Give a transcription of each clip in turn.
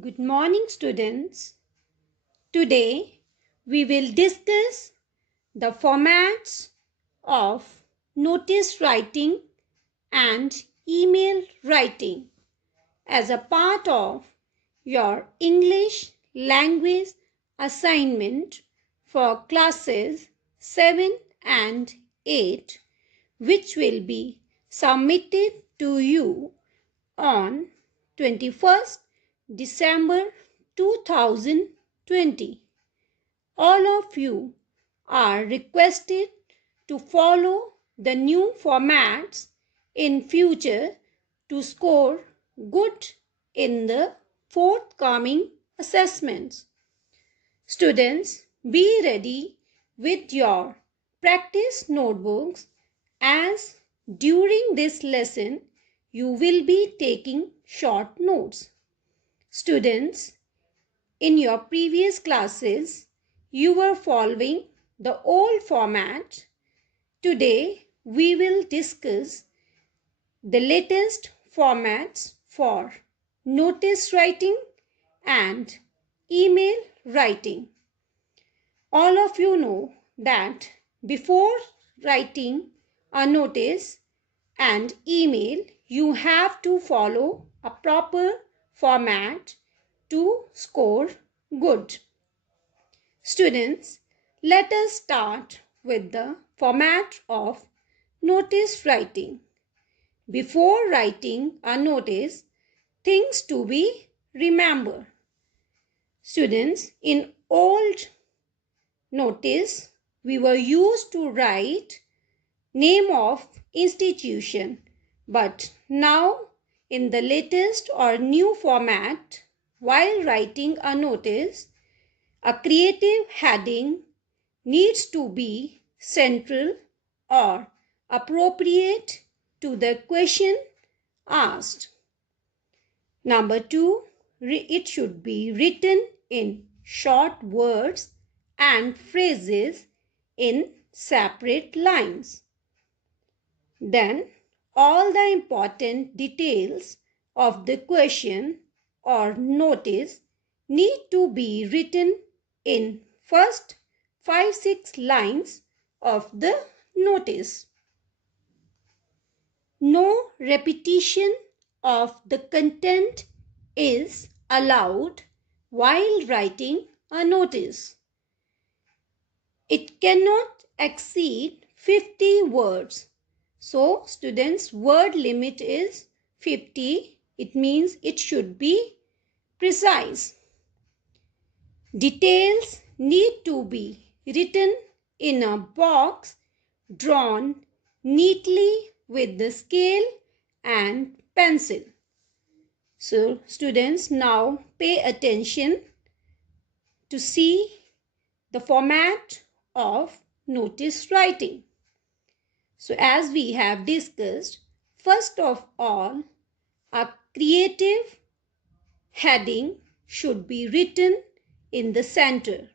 Good morning, students. Today we will discuss the formats of notice writing and email writing as a part of your English language assignment for classes 7 and 8, which will be submitted to you on 21st December 2020. All of you are requested to follow the new formats in future to score good in the forthcoming assessments. Students, be ready with your practice notebooks as during this lesson you will be taking short notes. Students, in your previous classes, you were following the old format. Today, we will discuss the latest formats for notice writing and email writing. All of you know that before writing a notice and email, you have to follow a proper format to score good. Students, let us start with the format of notice writing. Before writing a notice, things to be remembered. Students, in old notice, we were used to write name of institution, but now in the latest or new format, while writing a notice, a creative heading needs to be central or appropriate to the question asked. Number 2, it should be written in short words and phrases in separate lines. Then all the important details of the question or notice need to be written in first 5-6 lines of the notice. No repetition of the content is allowed while writing a notice. It cannot exceed 50 words. So, students, word limit is 50. It means it should be precise. Details need to be written in a box drawn neatly with the scale and pencil. So, students, now pay attention to see the format of notice writing. So, as we have discussed, first of all, a creative heading should be written in the center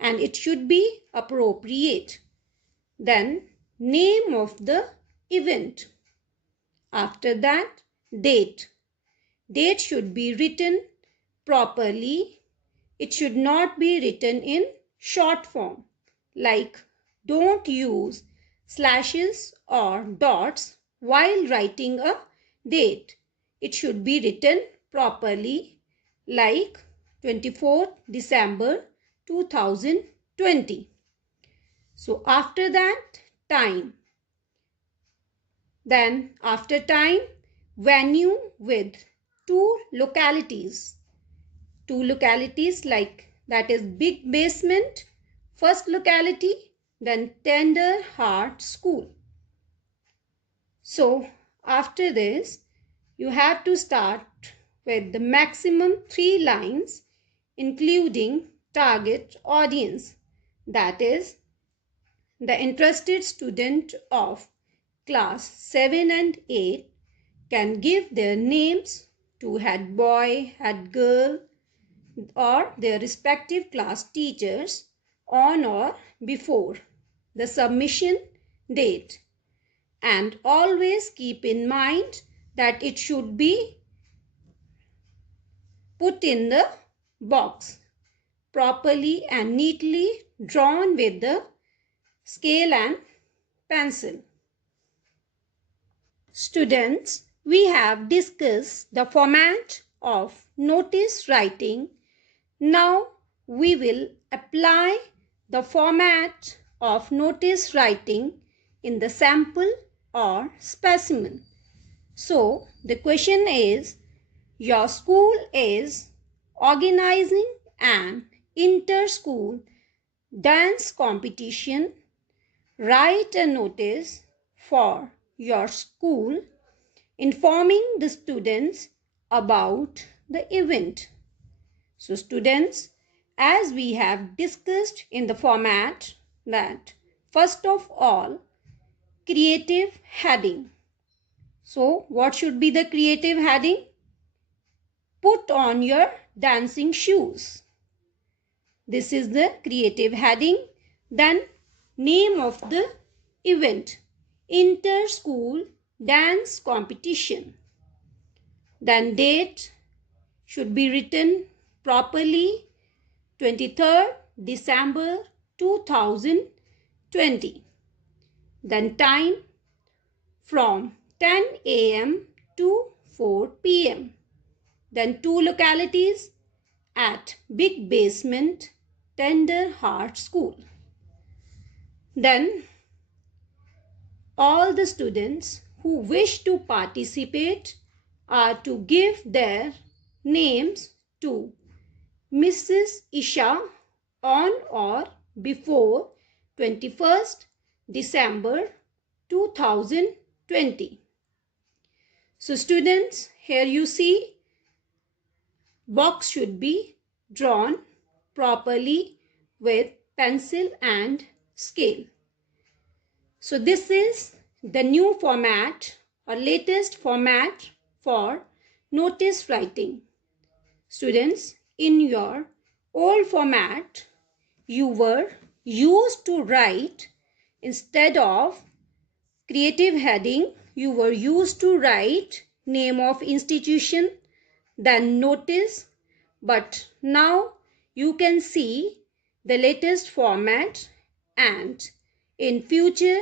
and it should be appropriate. Then, name of the event. After that, date. Date should be written properly. It should not be written in short form, like don't use slashes or dots while writing a date. It should be written properly, like 24th December 2020. So after that, time. Then after time, venue with two localities. Two localities like that is Big Basement, first locality, then Tender Heart School. So after this, you have to start with the maximum 3 lines including target audience, that is the interested student of class 7 and 8 can give their names to head boy, head girl or their respective class teachers on or before the submission date. And always keep in mind that it should be put in the box, properly and neatly drawn with the scale and pencil. Students, we have discussed the format of notice writing. Now we will apply the format of notice writing in the sample or specimen. So the question is, your school is organizing an inter-school dance competition. Write a notice for your school informing the students about the event. So students, as we have discussed in the format, that first of all, creative heading. So what should be the creative heading? Put on your dancing shoes. This is the creative heading. Then name of the event, inter-school dance competition. Then date should be written properly, 23rd December 2020. Then time from 10 a.m. to 4 p.m. Then two localities at Big Basement Tender Heart School. Then all the students who wish to participate are to give their names to Mrs. Isha on or before 21st December 2020. So students, here you see box should be drawn properly with pencil and scale. So this is the new format or latest format for notice writing. Students, in your old format, you were used to write, instead of creative heading, you were used to write name of institution, then notice. But now you can see the latest format, and in future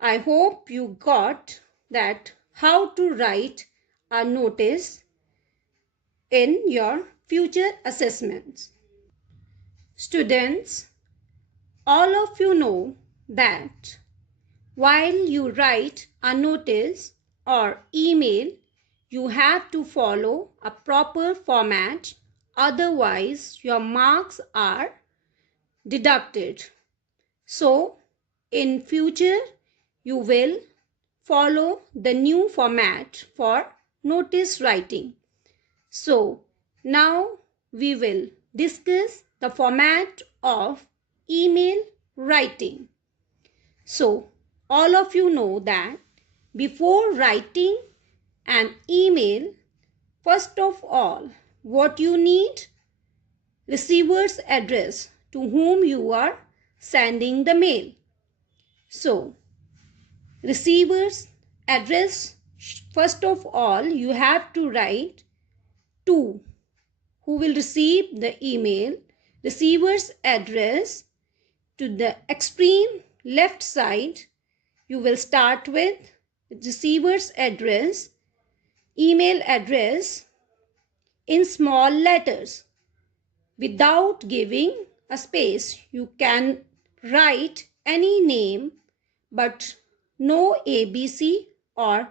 I hope you got that how to write a notice in your future assessments. Students, all of you know that while you write a notice or email, you have to follow a proper format, otherwise your marks are deducted. So in future you will follow the new format for notice writing. So now we will discuss the format of email writing. So all of you know that before writing an email, first of all, what you need? Receiver's address, to whom you are sending the mail. So receiver's address, first of all, you have to write to who will receive the email, receiver's address. To the extreme left side, you will start with receiver's address, email address in small letters without giving a space. You can write any name, but no ABC or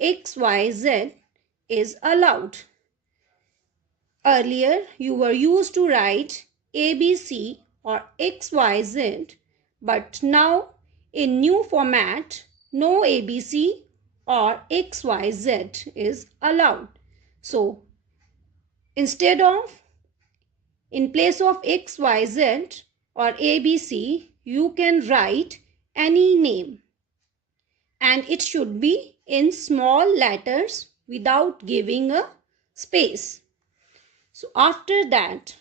XYZ is allowed. Earlier, you were used to write ABC or XYZ, but now in new format, no ABC or XYZ is allowed. So, instead of, in place of XYZ or ABC, you can write any name, and it should be in small letters without giving a space. So after that,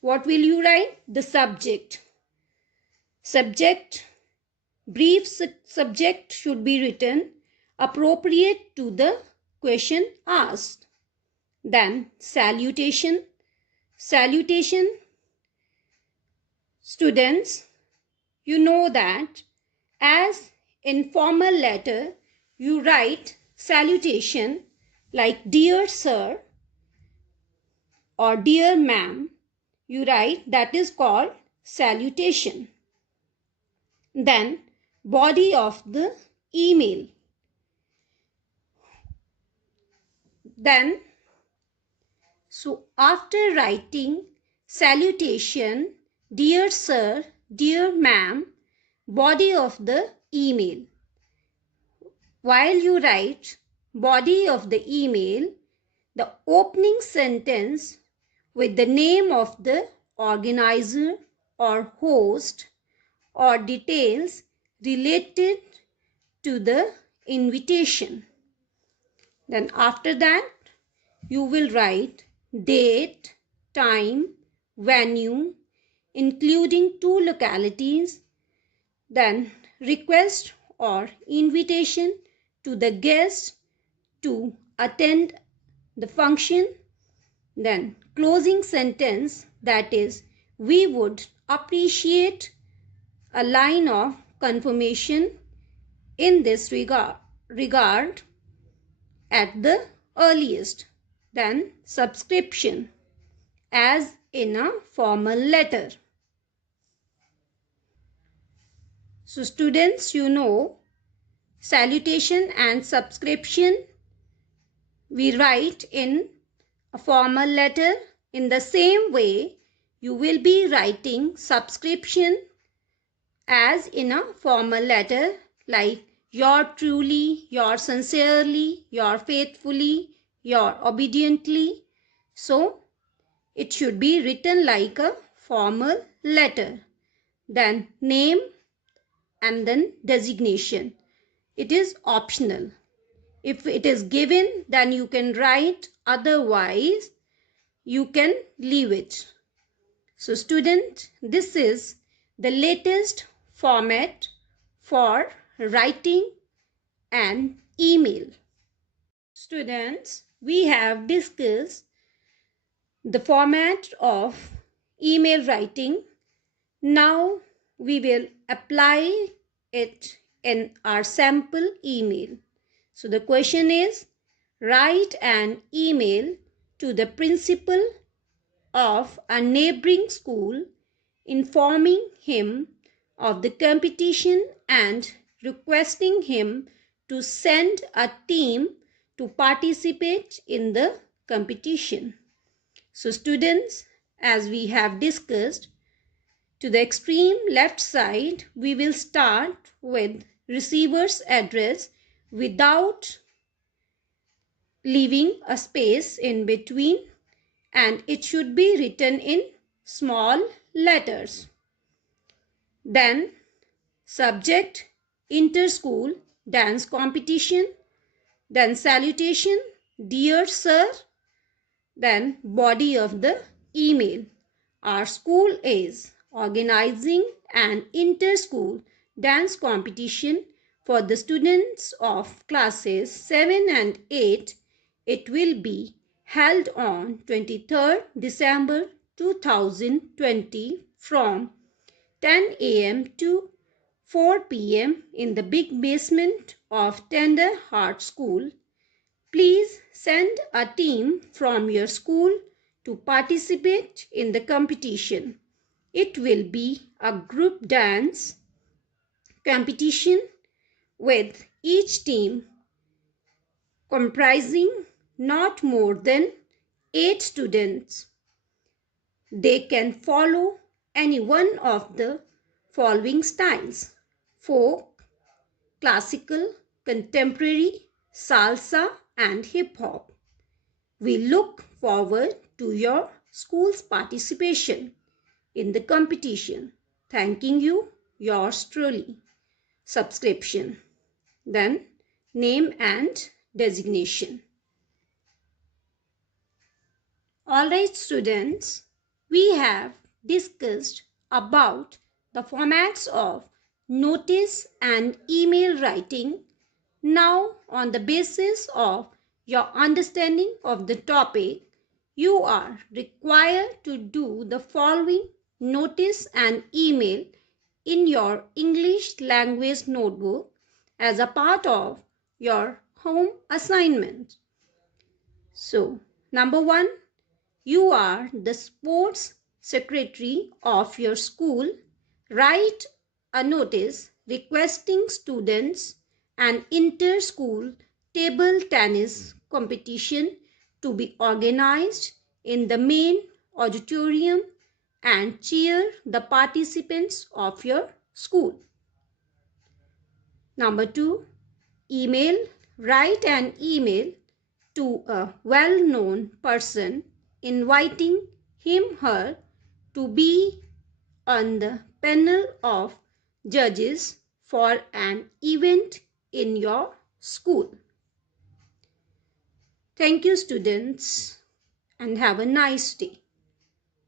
what will you write? The subject. Subject, brief subject should be written appropriate to the question asked. Then salutation. Salutation, students, you know that as in formal letter you write salutation like dear sir or dear ma'am, you write, that is called salutation. Then body of the email. Then so after writing salutation, dear sir, dear ma'am, body of the email. While you write body of the email, the opening sentence with the name of the organizer or host or details related to the invitation. Then after that, you will write date, time, venue, including 2 localities, then request or invitation to the guest to attend the function, then closing sentence, that is, we would appreciate a line of confirmation in this regard at the earliest. Then subscription as in a formal letter. So students, you know salutation and subscription we write in a formal letter. In the same way, you will be writing subscription as in a formal letter like your truly, your sincerely, your faithfully, your obediently. So it should be written like a formal letter. Then name and then designation. It is optional. If it is given, then you can write, otherwise you can leave it. So student, this is the latest format for writing an email. Students, we have discussed the format of email writing. Now we will apply it in our sample email. So the question is, write an email to the principal of a neighboring school informing him of the competition and requesting him to send a team to participate in the competition. So students, as we have discussed, to the extreme left side, we will start with receiver's address without leaving a space in between, and it should be written in small letters. Then subject, inter-school dance competition. Then salutation, dear sir. Then body of the email. Our school is organizing an inter-school dance competition for the students of classes 7 and 8. It will be held on 23rd December 2020 from 10 a.m. to 4 p.m. in the big basement of Tender Heart School. Please send a team from your school to participate in the competition. It will be a group dance competition with each team comprising not more than 8 students. They can follow any one of the following styles: folk, classical, contemporary, salsa, and hip hop. We look forward to your school's participation in the competition. Thanking you, yours truly. Subscription. Then name and designation. Alright students, we have discussed about the formats of notice and email writing. Now, on the basis of your understanding of the topic, you are required to do the following notice and email in your English language notebook as a part of your home assignment. So, number 1, you are the sports secretary of your school. Write a notice requesting students an inter-school table tennis competition to be organized in the main auditorium and cheer the participants of your school. Number 2, write an email to a well-known person inviting him/her to be on the panel of judges for an event in your school. Thank you, students, and have a nice day.